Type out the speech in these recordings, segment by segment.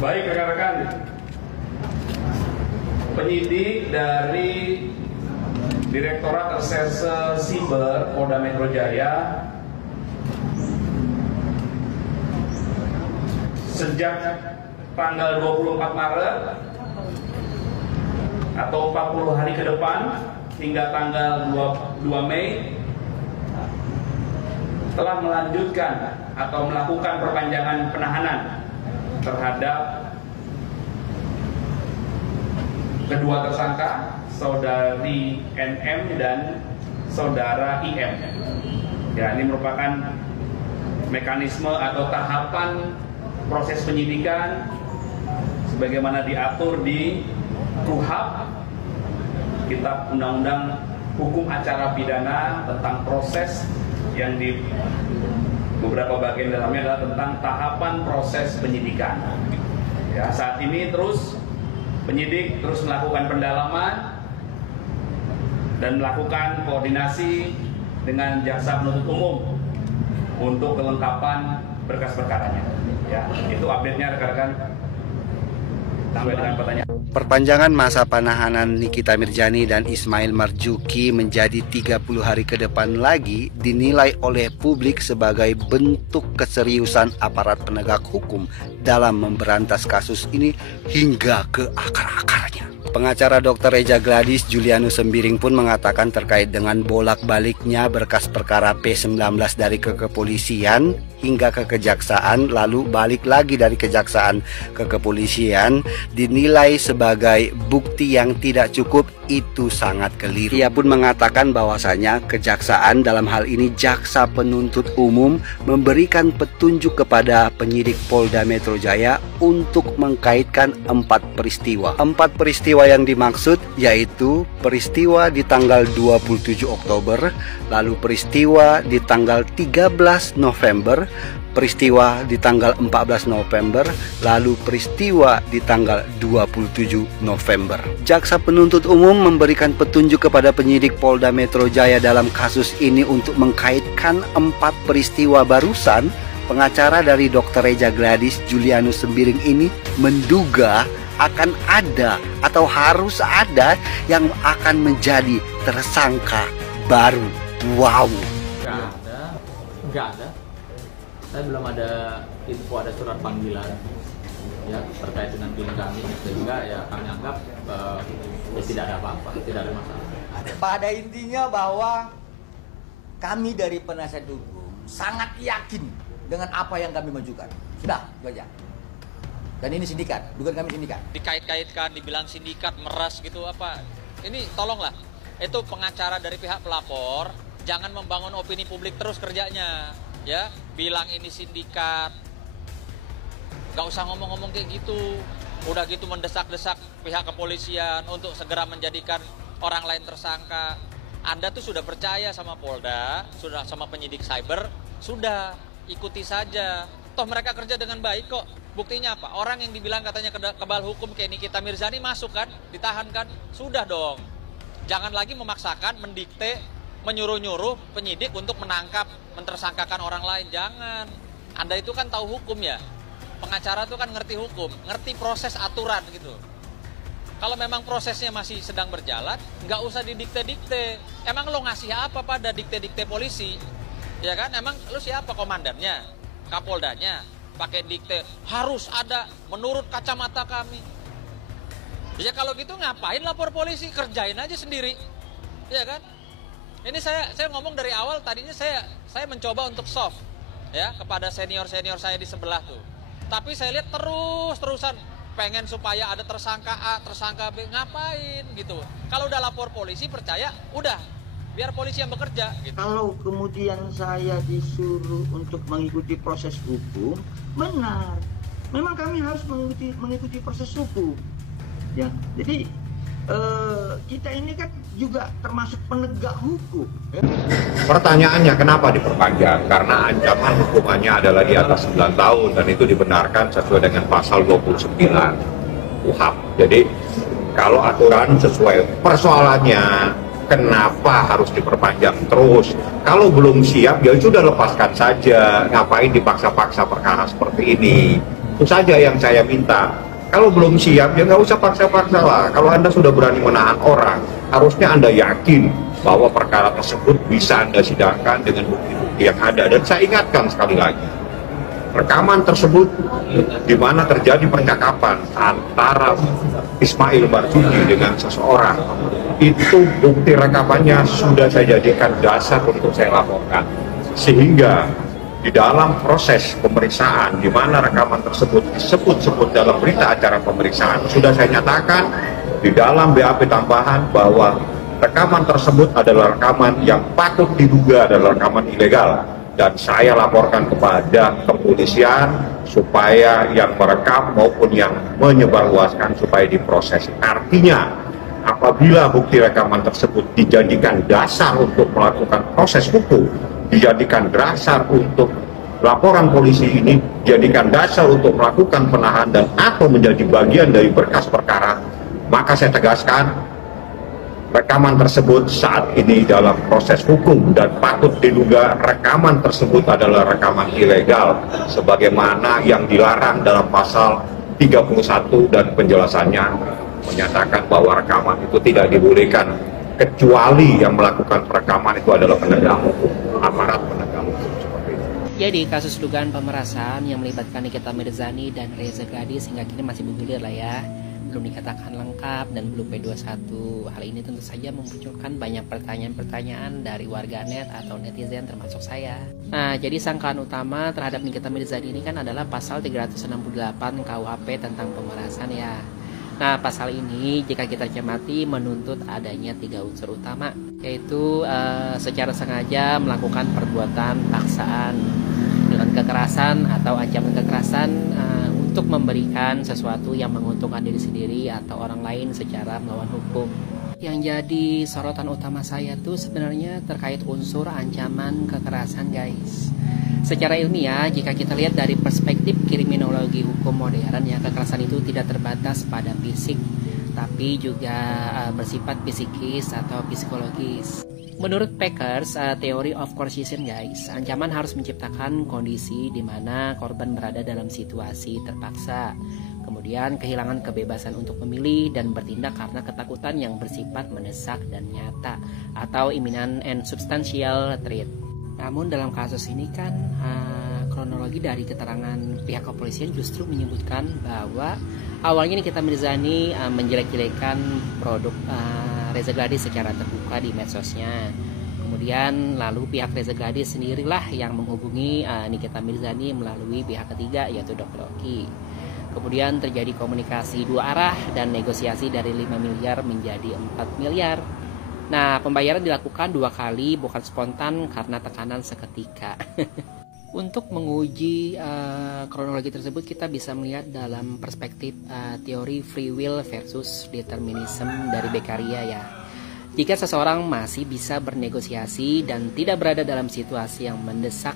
Baik rekan-rekan, penyidik dari Direktorat Reserse Siber Polda Metro Jaya sejak tanggal 24 Maret atau 40 hari ke depan hingga tanggal 2 Mei telah melanjutkan atau melakukan perpanjangan penahanan terhadap kedua tersangka, saudari NM dan saudara IM. Ya, ini merupakan mekanisme atau tahapan proses penyidikan sebagaimana diatur di KUHP, Kitab Undang-Undang Hukum Acara Pidana, tentang proses yang di beberapa bagian dalamnya adalah tentang tahapan proses penyidikan. Ya, saat ini penyidik terus melakukan pendalaman dan melakukan koordinasi dengan jaksa penuntut umum untuk kelengkapan berkas perkaranya. Ya, itu update-nya rekan-rekan. Sampai dengan pertanyaan. Perpanjangan masa penahanan Nikita Mirzani dan Ismail Marzuki menjadi 30 hari ke depan lagi dinilai oleh publik sebagai bentuk keseriusan aparat penegak hukum dalam memberantas kasus ini hingga ke akar-akarnya. Pengacara Dr. Eja Gladys Julianus Sembiring pun mengatakan terkait dengan bolak-baliknya berkas perkara P19 dari kepolisian hingga ke kejaksaan, lalu balik lagi dari kejaksaan ke kepolisian, dinilai sebagai bukti yang tidak cukup. Itu sangat keliru. Ia pun mengatakan bahwasanya kejaksaan, dalam hal ini jaksa penuntut umum, memberikan petunjuk kepada penyidik Polda Metro Jaya untuk mengkaitkan 4 peristiwa. 4 peristiwa yang dimaksud yaitu peristiwa di tanggal 27 Oktober, lalu peristiwa di tanggal 13 November, peristiwa di tanggal 14 November, lalu peristiwa di tanggal 27 November. Jaksa penuntut umum memberikan petunjuk kepada penyidik Polda Metro Jaya dalam kasus ini untuk mengkaitkan 4 peristiwa barusan. Pengacara dari Dr. Eja Gladys Julianus Sembiring ini menduga akan ada atau harus ada yang akan menjadi tersangka baru. Wow. Enggak ada. Saya belum ada info ada surat panggilan ya terkait dengan tim kami, sehingga ya kami anggap ya tidak ada apa-apa, tidak ada masalah. Pada intinya bahwa kami dari penasihat hukum sangat yakin dengan apa yang kami majukan. Sudah, itu aja. Dan ini sindikat, bukan kami sindikat. Dikait-kaitkan, dibilang sindikat, meras gitu apa. Ini tolonglah, itu pengacara dari pihak pelapor, jangan membangun opini publik terus kerjanya. Ya, bilang ini sindikat, gak usah ngomong-ngomong kayak gitu. Udah gitu mendesak-desak pihak kepolisian untuk segera menjadikan orang lain tersangka. Anda tuh sudah percaya sama Polda, sudah sama penyidik cyber, sudah ikuti saja. Toh mereka kerja dengan baik kok. Buktinya apa? Orang yang dibilang katanya kebal hukum kayak Nikita Mirzani masuk kan, ditahan kan, sudah dong. Jangan lagi memaksakan, mendikte, menyuruh-nyuruh penyidik untuk menangkap, mentersangkakan orang lain. Jangan. Anda itu kan tahu hukum ya. Pengacara itu kan ngerti hukum, ngerti proses aturan gitu. Kalau memang prosesnya masih sedang berjalan, nggak usah didikte-dikte. Emang lo ngasih apa pada dikte-dikte polisi? Ya kan? Emang lo siapa komandannya? Kapoldanya? Pakai dikte, harus ada menurut kacamata kami. Ya kalau gitu ngapain lapor polisi? Kerjain aja sendiri. Ya kan? Ini saya ngomong dari awal, tadinya saya mencoba untuk soft ya kepada senior-senior saya di sebelah tuh. Tapi saya lihat terusan pengen supaya ada tersangka A, tersangka B, ngapain gitu. Kalau udah lapor polisi percaya, udah biar polisi yang bekerja gitu. Kalau kemudian saya disuruh untuk mengikuti proses hukum, benar. Memang kami harus mengikuti proses hukum. Ya, jadi kita ini kan juga termasuk penegak hukum. Pertanyaannya kenapa diperpanjang? Karena ancaman hukumannya adalah di atas 9 tahun dan itu dibenarkan sesuai dengan pasal 29 KUHP. Jadi kalau aturan sesuai persoalannya, kenapa harus diperpanjang terus? Kalau belum siap ya sudah lepaskan saja. Ngapain dipaksa-paksa perkara seperti ini? Itu saja yang saya minta. Kalau belum siap, ya nggak usah paksa-paksa lah. Kalau Anda sudah berani menahan orang, harusnya Anda yakin bahwa perkara tersebut bisa Anda sidangkan dengan bukti-bukti yang ada. Dan saya ingatkan sekali lagi, rekaman tersebut di mana terjadi percakapan antara Ismail Marzuki dengan seseorang, itu bukti rekamannya sudah saya jadikan dasar untuk saya laporkan. Sehingga di dalam proses pemeriksaan, di mana rekaman tersebut disebut-sebut dalam berita acara pemeriksaan, sudah saya nyatakan di dalam BAP tambahan bahwa rekaman tersebut adalah rekaman yang patut diduga adalah rekaman ilegal. Dan saya laporkan kepada kepolisian supaya yang merekam maupun yang menyebarluaskan supaya diproses. Artinya, apabila bukti rekaman tersebut dijadikan dasar untuk melakukan proses hukum, dijadikan dasar untuk laporan polisi ini, dijadikan dasar untuk melakukan penahanan dan atau menjadi bagian dari berkas perkara, maka saya tegaskan rekaman tersebut saat ini dalam proses hukum dan patut diduga rekaman tersebut adalah rekaman ilegal sebagaimana yang dilarang dalam pasal 31 dan penjelasannya menyatakan bahwa rekaman itu tidak dibolehkan kecuali yang melakukan perekaman itu adalah penegak hukum, aparat penegak hukum seperti itu. Jadi kasus dugaan pemerasan yang melibatkan Nikita Mirzani dan Reza Gadis hingga kini masih bergulir lah ya, belum dikatakan lengkap dan belum P21. Hal ini tentu saja memunculkan banyak pertanyaan-pertanyaan dari warganet atau netizen termasuk saya. Nah, jadi sangkaan utama terhadap Nikita Mirzani ini kan adalah pasal 368 KUHP tentang pemerasan ya. Nah, pasal ini jika kita cermati menuntut adanya 3 unsur utama, yaitu secara sengaja melakukan perbuatan paksaan dengan kekerasan atau ancaman kekerasan untuk memberikan sesuatu yang menguntungkan diri sendiri atau orang lain secara melawan hukum. Yang jadi sorotan utama saya tuh sebenarnya terkait unsur ancaman kekerasan, guys. Secara ilmiah, jika kita lihat dari perspektif kriminologi hukum modern, ya kekerasan itu tidak terbatas pada fisik, tapi juga bersifat psikis atau psikologis. Menurut Packers, Theory of Coercion, guys, ancaman harus menciptakan kondisi di mana korban berada dalam situasi terpaksa, kemudian kehilangan kebebasan untuk memilih dan bertindak karena ketakutan yang bersifat mendesak dan nyata, atau imminent and substantial threat. Namun dalam kasus ini kan kronologi dari keterangan pihak kepolisian justru menyebutkan bahwa awalnya Nikita Mirzani menjelek-jelekan produk Reza Gadis secara terbuka di medsosnya. Kemudian lalu pihak Reza Gadis sendirilah yang menghubungi Nikita Mirzani melalui pihak ketiga yaitu Dr. Oki. Kemudian terjadi komunikasi dua arah dan negosiasi dari 5 miliar menjadi 4 miliar. Nah, pembayaran dilakukan 2 kali, bukan spontan karena tekanan seketika. Untuk menguji kronologi tersebut, kita bisa melihat dalam perspektif teori free will versus determinism dari Beccaria ya. Jika seseorang masih bisa bernegosiasi dan tidak berada dalam situasi yang mendesak,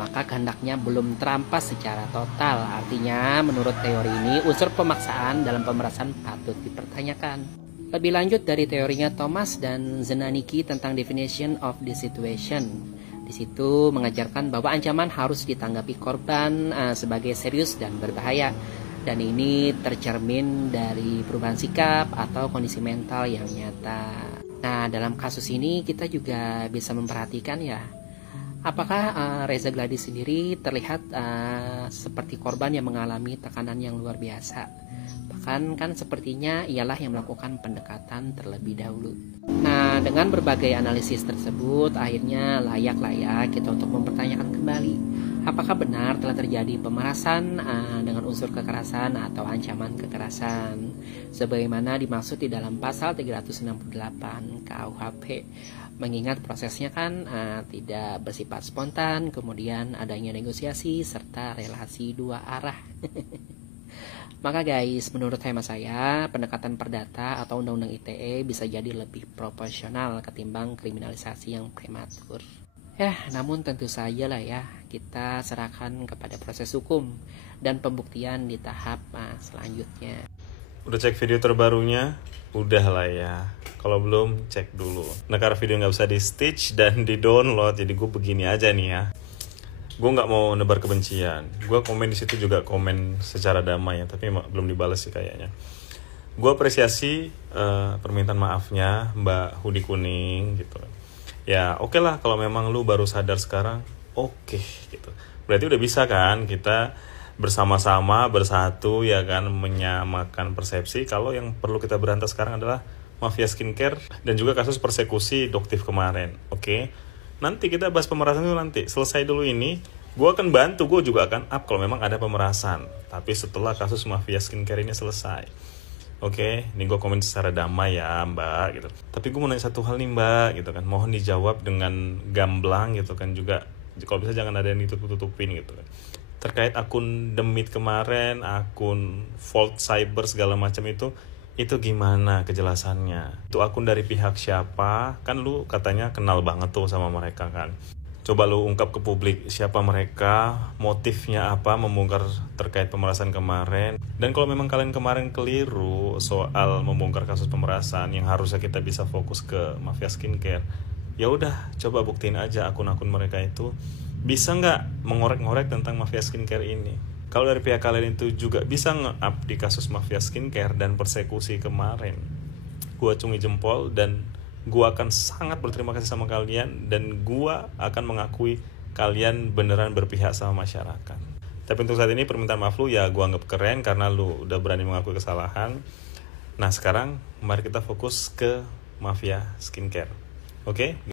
maka kehendaknya belum terampas secara total. Artinya, menurut teori ini, unsur pemaksaan dalam pemerasan patut dipertanyakan. Lebih lanjut dari teorinya Thomas dan Zenaniki tentang definition of the situation. Di situ mengajarkan bahwa ancaman harus ditanggapi korban sebagai serius dan berbahaya. Dan ini tercermin dari perubahan sikap atau kondisi mental yang nyata. Nah, dalam kasus ini kita juga bisa memperhatikan ya, apakah Reza Gadis sendiri terlihat seperti korban yang mengalami tekanan yang luar biasa. Bahkan kan sepertinya ialah yang melakukan pendekatan terlebih dahulu. Nah, dengan berbagai analisis tersebut, akhirnya layak ya kita untuk mempertanyakan kembali, apakah benar telah terjadi pemerasan dengan unsur kekerasan atau ancaman kekerasan sebagaimana dimaksud di dalam pasal 368 KUHP. Mengingat prosesnya kan tidak bersifat spontan, kemudian adanya negosiasi serta relasi dua arah. Maka guys, menurut hemat saya, pendekatan perdata atau undang-undang ITE bisa jadi lebih proporsional ketimbang kriminalisasi yang prematur. Namun tentu saja lah ya, kita serahkan kepada proses hukum dan pembuktian di tahap selanjutnya. Udah cek video terbarunya? Udah lah ya. Kalau belum, cek dulu. Nah, karena video nggak bisa di stitch dan di download, jadi gue begini aja nih ya. gue nggak mau nebar kebencian. Gue komen di situ juga komen secara damai ya, tapi belum dibalas sih kayaknya. Gue apresiasi permintaan maafnya Mbak Hoodie Kuning gitu. Ya oke lah kalau memang lu baru sadar sekarang, oke gitu. Berarti udah bisa kan kita bersama-sama bersatu ya kan, menyamakan persepsi kalau yang perlu kita berantas sekarang adalah mafia skincare dan juga kasus persekusi Doktif kemarin. Oke. Nanti kita bahas pemerasan itu nanti. Selesai dulu ini, gue akan bantu, gue juga akan up kalau memang ada pemerasan. Tapi setelah kasus mafia skincare ini selesai. Oke, ini gue komen secara damai ya Mbak gitu. Tapi gue mau nanya satu hal nih Mbak gitu kan. Mohon dijawab dengan gamblang gitu kan juga. Kalau bisa jangan ada yang ditutup-tutupin gitu kan. Terkait akun Demit kemarin, akun Vault Cyber segala macam itu gimana kejelasannya? Itu akun dari pihak siapa? Kan lu katanya kenal banget tuh sama mereka kan. Coba lu ungkap ke publik siapa mereka, motifnya apa membongkar terkait pemerasan kemarin. Dan kalau memang kalian kemarin keliru soal membongkar kasus pemerasan yang harusnya kita bisa fokus ke mafia skincare, ya udah coba buktiin aja akun-akun mereka itu bisa nggak mengorek-ngorek tentang mafia skincare ini. Kalau dari pihak kalian itu juga bisa nge-up di kasus mafia skincare dan persekusi kemarin, gue acungi jempol dan gue akan sangat berterima kasih sama kalian dan gue akan mengakui kalian beneran berpihak sama masyarakat. Tapi untuk saat ini permintaan maaf lu ya gue anggap keren karena lu udah berani mengakui kesalahan. Nah sekarang mari kita fokus ke mafia skincare. Oke?